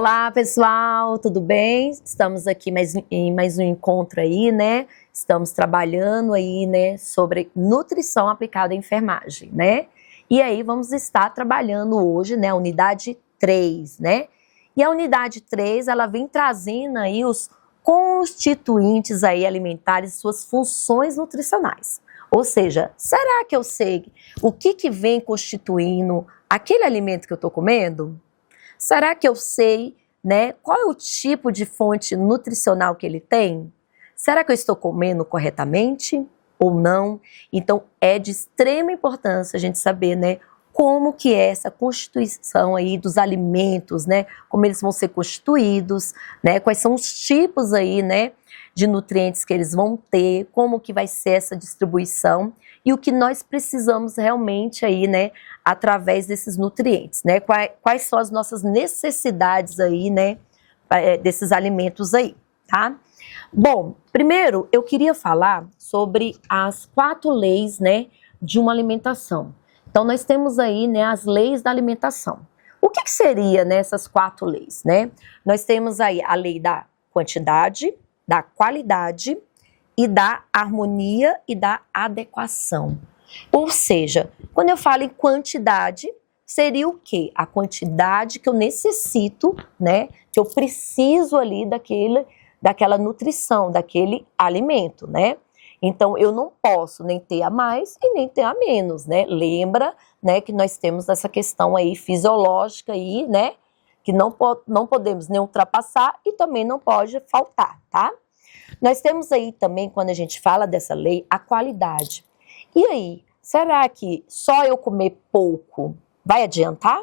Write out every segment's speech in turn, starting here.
Olá, pessoal, tudo bem? Estamos aqui em mais um encontro aí, né? Estamos trabalhando aí, né, sobre nutrição aplicada à enfermagem, né? E aí vamos estar trabalhando hoje, né, a unidade 3, né? E a unidade 3, ela vem trazendo aí os constituintes aí alimentares, suas funções nutricionais. Ou seja, será que eu sei o que vem constituindo aquele alimento que eu estou comendo? Será que eu sei, né, qual é o tipo de fonte nutricional que ele tem? Será que eu estou comendo corretamente ou não? Então, é de extrema importância a gente saber, né, como que é essa constituição aí dos alimentos, né, como eles vão ser constituídos, né, quais são os tipos aí, né, de nutrientes que eles vão ter, como que vai ser essa distribuição e o que nós precisamos realmente aí, né, através desses nutrientes, né, quais são as nossas necessidades aí, né, desses alimentos aí, tá? Bom, primeiro eu queria falar sobre as 4 leis, né, de uma alimentação. Então nós temos aí, né, as leis da alimentação. O que seria, né, essas 4 leis, né? Nós temos aí a lei da quantidade, da qualidade e da harmonia e da adequação. Ou seja, quando eu falo em quantidade, seria o quê? A quantidade que eu necessito, né? Que eu preciso ali daquela nutrição, daquele alimento, né? Então, eu não posso nem ter a mais e nem ter a menos, né? Lembra, né, que nós temos essa questão aí fisiológica aí, né? Que não podemos nem ultrapassar e também não pode faltar, tá? Nós temos aí também, quando a gente fala dessa lei, a qualidade. E aí, será que só eu comer pouco vai adiantar?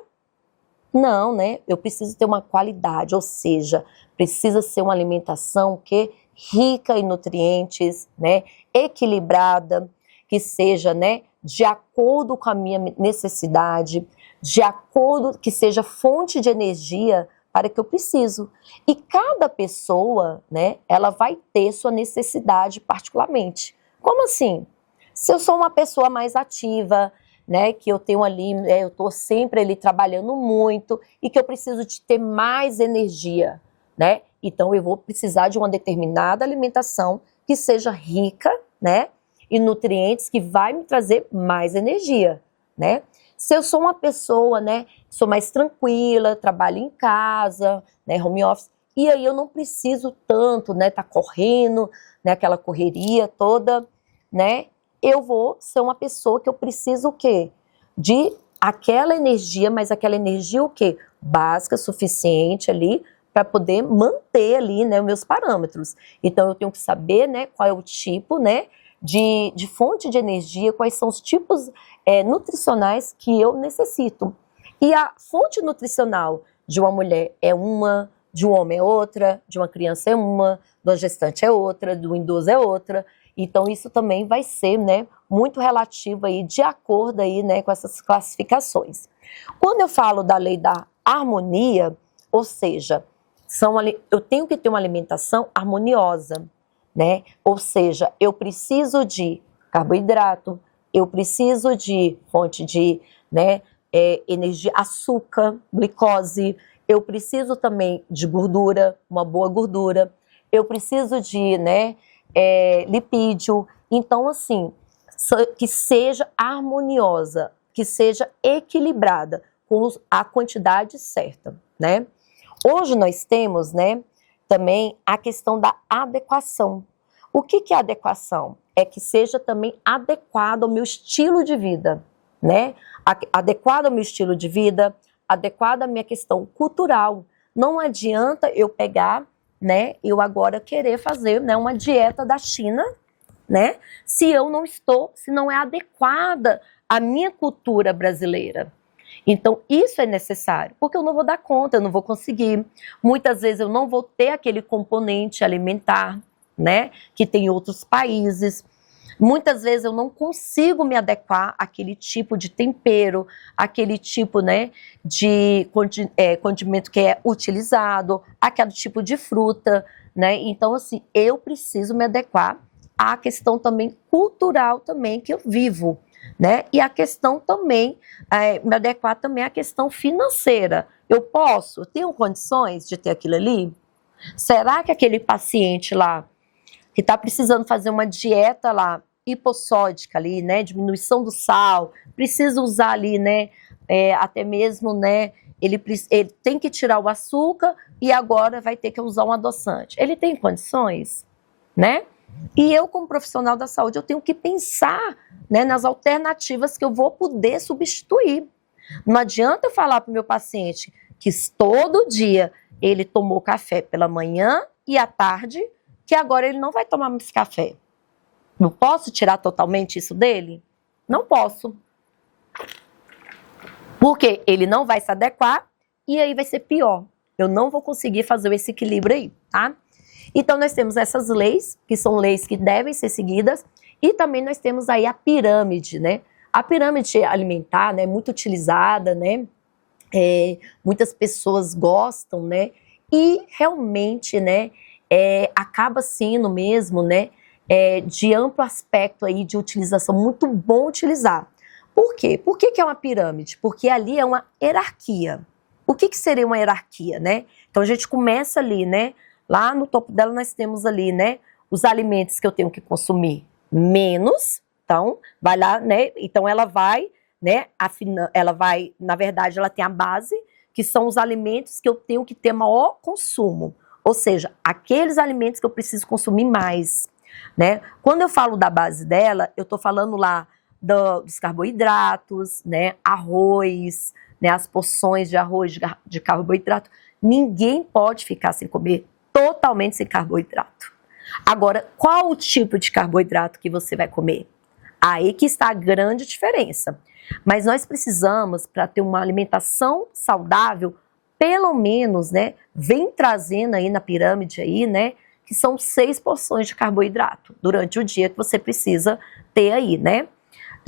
Não, né? Eu preciso ter uma qualidade, ou seja, precisa ser uma alimentação que rica em nutrientes, né? Equilibrada, que seja, né, de acordo com a minha necessidade, de acordo que seja fonte de energia para que eu preciso. E cada pessoa, né, ela vai ter sua necessidade particularmente. Como assim? Se eu sou uma pessoa mais ativa, né, que eu tenho ali, eu estou sempre ali trabalhando muito e que eu preciso de ter mais energia, né? Então eu vou precisar de uma determinada alimentação que seja rica, né, em nutrientes que vai me trazer mais energia, né? Se eu sou uma pessoa, né, sou mais tranquila, trabalho em casa, né, home office, e aí eu não preciso tanto, né, tá correndo, né, aquela correria toda, né? Eu vou ser uma pessoa que eu preciso o quê? De aquela energia, mas aquela energia o quê? Básica, suficiente ali, para poder manter ali, né, os meus parâmetros. Então eu tenho que saber, né, qual é o tipo, né, de fonte de energia, quais são os tipos nutricionais que eu necessito. E a fonte nutricional de uma mulher é uma, de um homem é outra, de uma criança é uma, de uma gestante é outra, do idoso é outra. Então isso também vai ser, né, muito relativo aí, de acordo aí, né, com essas classificações. Quando eu falo da lei da harmonia, ou seja, eu tenho que ter uma alimentação harmoniosa, né? Ou seja, eu preciso de carboidrato, eu preciso de fonte de, né, energia, açúcar, glicose, eu preciso também de gordura, uma boa gordura, eu preciso de, né, lipídio. Então, assim, que seja harmoniosa, que seja equilibrada, com a quantidade certa, né? Hoje nós temos, né, também a questão da adequação. O que é adequação? É que seja também adequado ao meu estilo de vida, né? Adequado ao meu estilo de vida, adequado à minha questão cultural. Não adianta eu pegar, né, eu agora querer fazer, né, uma dieta da China, né, se não é adequada à minha cultura brasileira. Então, isso é necessário, porque eu não vou dar conta, eu não vou conseguir. Muitas vezes eu não vou ter aquele componente alimentar, né, que tem em outros países. Muitas vezes eu não consigo me adequar àquele tipo de tempero, àquele tipo, né, de condimento que é utilizado, aquele tipo de fruta, né? Então, assim, eu preciso me adequar à questão também cultural também que eu vivo, né? E a questão também, me adequar também à questão financeira, Eu posso? Eu tenho condições de ter aquilo ali? Será que aquele paciente lá, que está precisando fazer uma dieta lá, hipossódica ali, né, diminuição do sal, precisa usar ali, né, até mesmo, né, ele tem que tirar o açúcar e agora vai ter que usar um adoçante. Ele tem condições, né? E eu, como profissional da saúde, eu tenho que pensar, né, nas alternativas que eu vou poder substituir. Não adianta eu falar para o meu paciente que todo dia ele tomou café pela manhã e à tarde, que agora ele não vai tomar mais café. Não posso tirar totalmente isso dele? Não posso. Porque ele não vai se adequar e aí vai ser pior. Eu não vou conseguir fazer esse equilíbrio aí, tá? Então, nós temos essas leis, que são leis que devem ser seguidas, e também nós temos aí a pirâmide, né? A pirâmide alimentar, né, é muito utilizada, né? Muitas pessoas gostam, né? E realmente, né, acaba sendo mesmo, né, de amplo aspecto aí de utilização, muito bom utilizar. Por quê? Por que é uma pirâmide? Porque ali é uma hierarquia. O que seria uma hierarquia, né? Então a gente começa ali, né? Lá no topo dela nós temos ali, né, os alimentos que eu tenho que consumir menos. Então, vai lá, né? Então ela vai, né, ela vai, na verdade, ela tem a base, que são os alimentos que eu tenho que ter maior consumo. Ou seja, aqueles alimentos que eu preciso consumir mais, né? Quando eu falo da base dela, eu estou falando lá dos carboidratos, né, arroz, né, as porções de arroz, de carboidrato. Ninguém pode ficar sem comer totalmente sem carboidrato. Agora, qual o tipo de carboidrato que você vai comer? Aí que está a grande diferença. Mas nós precisamos, para ter uma alimentação saudável, pelo menos, né, vem trazendo aí na pirâmide aí, né, que são 6 porções de carboidrato durante o dia que você precisa ter aí, né?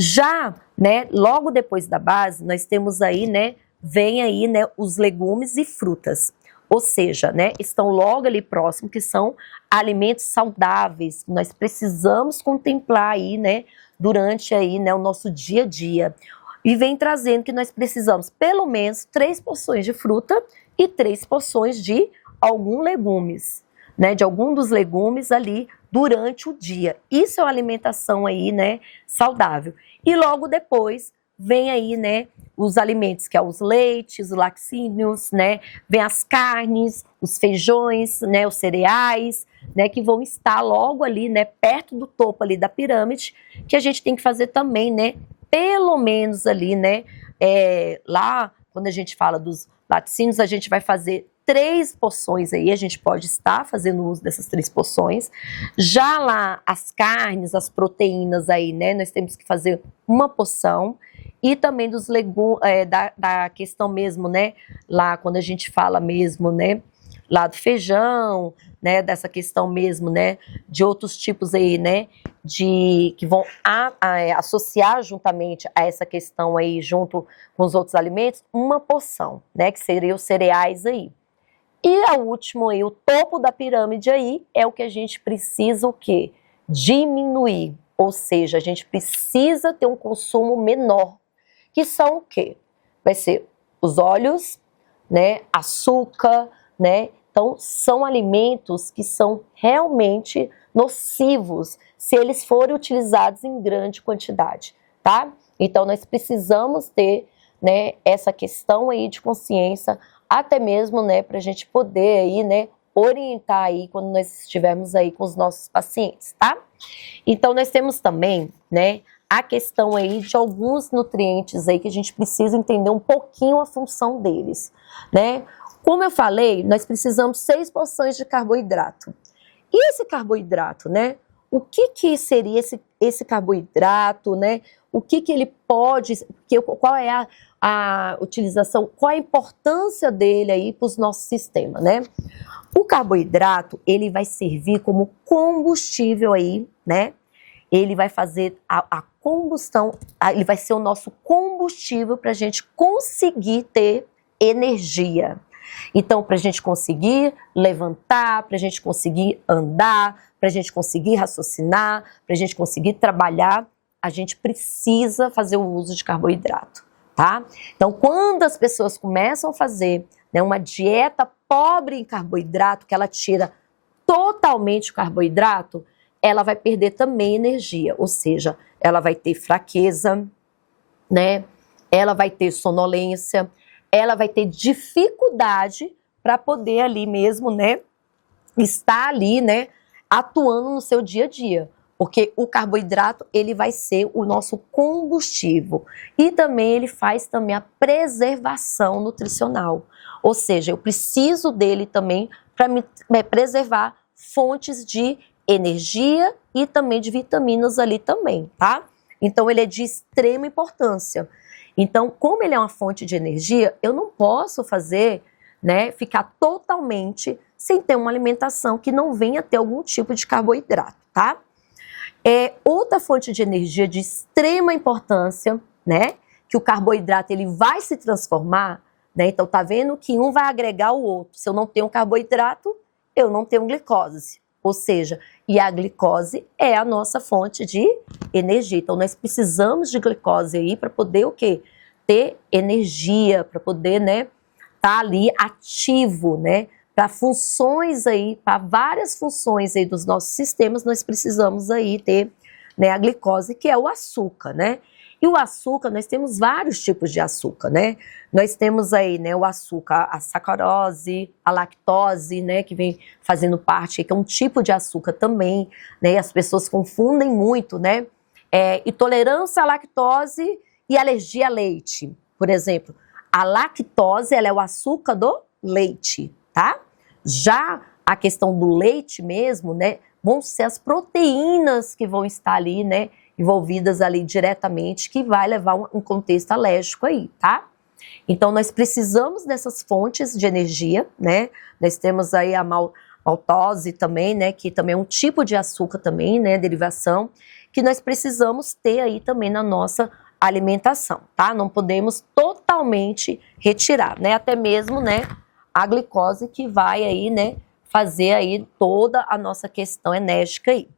Já, né, logo depois da base, nós temos aí, né, vem aí, né, os legumes e frutas. Ou seja, né, estão logo ali próximo, que são alimentos saudáveis, que nós precisamos contemplar aí, né, durante aí, né, o nosso dia a dia. E vem trazendo que nós precisamos pelo menos 3 porções de fruta e 3 porções de alguns legumes, né, de algum dos legumes ali durante o dia. Isso é uma alimentação aí, né, saudável. E logo depois vem aí, né, os alimentos, que é os leites, os laticínios, né, vem as carnes, os feijões, né, os cereais, né, que vão estar logo ali, né, perto do topo ali da pirâmide, que a gente tem que fazer também, né, pelo menos ali, né, lá quando a gente fala dos laticínios, a gente vai fazer 3 porções aí, a gente pode estar fazendo uso dessas 3 porções. Já lá as carnes, as proteínas aí, né, nós temos que fazer uma porção. E também dos legumes, da questão mesmo, né, lá quando a gente fala mesmo, né, lá do feijão, né, dessa questão mesmo, né, de outros tipos aí, né, que vão associar juntamente a essa questão aí, junto com os outros alimentos, uma porção, né, que seriam os cereais aí. E a última aí, o topo da pirâmide aí, é o que a gente precisa o quê? Diminuir, ou seja, a gente precisa ter um consumo menor, que são o quê? Vai ser os óleos, né, açúcar, né? Então, são alimentos que são realmente nocivos se eles forem utilizados em grande quantidade, tá? Então, nós precisamos ter, né, essa questão aí de consciência, até mesmo, né, para a gente poder aí, né, orientar aí quando nós estivermos aí com os nossos pacientes, tá? Então, nós temos também, né, a questão aí de alguns nutrientes aí que a gente precisa entender um pouquinho a função deles, né? Como eu falei, nós precisamos 6 porções de carboidrato. E esse carboidrato, né? O que seria esse carboidrato, né? O que ele pode, qual é a utilização, qual a importância dele aí para o nosso sistema, né? O carboidrato, ele vai servir como combustível aí, né? Ele vai fazer a combustão, ele vai ser o nosso combustível para a gente conseguir ter energia. Então, para a gente conseguir levantar, para a gente conseguir andar, para a gente conseguir raciocinar, para a gente conseguir trabalhar, a gente precisa fazer o uso de carboidrato, tá? Então, quando as pessoas começam a fazer, né, uma dieta pobre em carboidrato, que ela tira totalmente o carboidrato, ela vai perder também energia, ou seja, ela vai ter fraqueza, né? Ela vai ter sonolência, ela vai ter dificuldade para poder ali mesmo, né, estar ali, né, atuando no seu dia a dia. Porque o carboidrato, ele vai ser o nosso combustível. E também ele faz também a preservação nutricional. Ou seja, eu preciso dele também para me preservar fontes de energia e também de vitaminas ali também, tá? Então, ele é de extrema importância. Então, como ele é uma fonte de energia, eu não posso fazer, né, ficar totalmente sem ter uma alimentação que não venha ter algum tipo de carboidrato, tá? Outra fonte de energia de extrema importância, né, que o carboidrato ele vai se transformar, né? Então, tá vendo que um vai agregar o outro. Se eu não tenho carboidrato, eu não tenho glicose. Ou seja, e a glicose é a nossa fonte de energia. Então, nós precisamos de glicose aí para poder o quê? Ter energia, para poder, né, tá ali ativo, né? Para funções aí, para várias funções aí dos nossos sistemas, nós precisamos aí ter, né, a glicose, que é o açúcar, né? E o açúcar, nós temos vários tipos de açúcar, né? Nós temos aí, né, o açúcar, a sacarose, a lactose, né, que vem fazendo parte, que é um tipo de açúcar também, né? E as pessoas confundem muito, né? Intolerância à lactose e alergia a leite, por exemplo. A lactose, ela é o açúcar do leite, tá? Já a questão do leite mesmo, né, vão ser as proteínas que vão estar ali, né, envolvidas ali diretamente, que vai levar um contexto alérgico aí, tá? Então, nós precisamos dessas fontes de energia, né? Nós temos aí a maltose também, né, que também é um tipo de açúcar também, né, derivação, que nós precisamos ter aí também na nossa alimentação, tá? Não podemos totalmente retirar, né? Até mesmo, né, a glicose que vai aí, né, fazer aí toda a nossa questão enérgica aí.